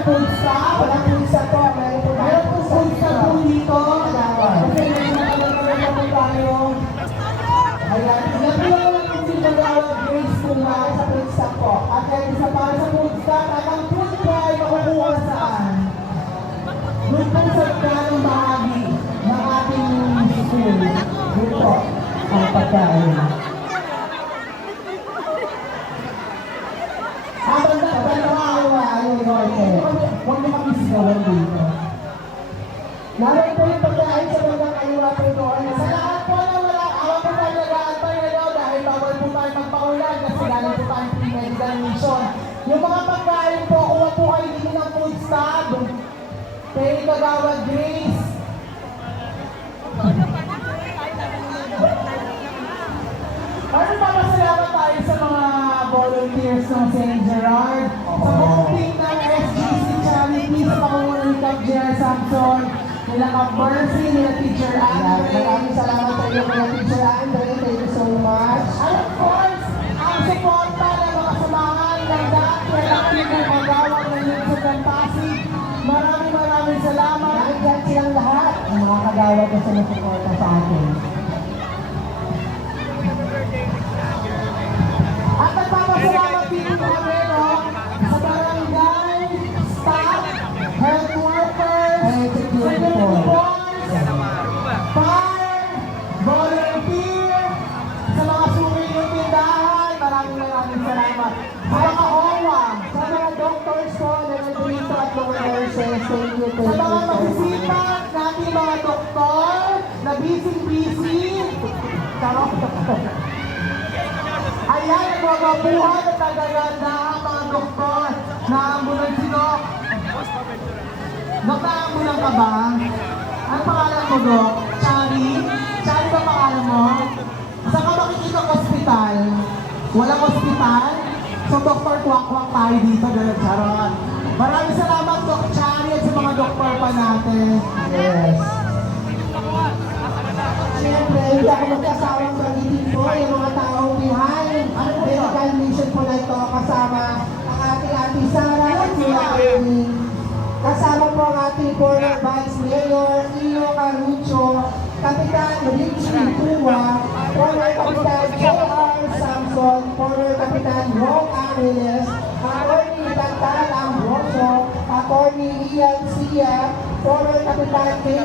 Pulsa po, meron po tayo. Po pulsa po dito. Kasi may nakalaga po tayo. Ayan, Ilan po po si Kagawad Grace po nga. para sa pulsa po. At kahit isa para sa pulsa, at ang pulsa ay makukuha saan? Doon po sa kanong bahagi ng ating school. Doon po ang pagkain. Sigawan dito. Naroon po yung pagkain sa mga kayuwa po doon. Sa lahat po na wala, awa po tayo nag-aantay ngayon dahil bawal po tayo magpaulan kasi galing po tayong pre-medical mission. Yung mga pagkain po, kuha po kayo dito ng food stab. Kay Kagawad Grace. Ano pa masalamat tayo sa mga volunteers ng St. Sa pangunguna ni Cap J.R. Sampson, nila Cap Mercy, nila Teacher Andre. maraming salamat sa iyo mga teacher Andre. Thank you so much. And of course, ang suporta ng mga samahan ng dati at aking kagawad ng Lungsod ng Pasig. Maraming maraming salamat. Nandiyan silang lahat. Ang mga kagawad na sumusuporta sa atin. Maraming salamat. Sa mga OWA, Sa mga doctors po, nandito dito at mga nurses, thank you, sa thank you mga so much. masisipag nating mga doktor na busy-busy. Charot. Ayan, nagbababuhan at nagaganda ang mga doktor na ambulance Dok. Dok, naambulan ka ba? Ang pangalan mo, Dok? Chari? Chari ba pangalan mo? Saan ka makikita ng ospital? Walang ospital? So, Dr. Kwak-Kwak tayo dito, dahil charot. Maraming salamat, Dok Chari, at sa mga doktor pa natin. Yes. Siyempre, hindi ako magkasawang bagitin po yung mga taong behind ang medical mission po na ito kasama ang ating ating Sara at si Amy. Kasama po ang ating former Vice Mayor Iyo Carucho, Kapitan Richie Tua, former Angeles, Attorney Tantal Ambrosio, Attorney Ian Sia, former Kapitan Kate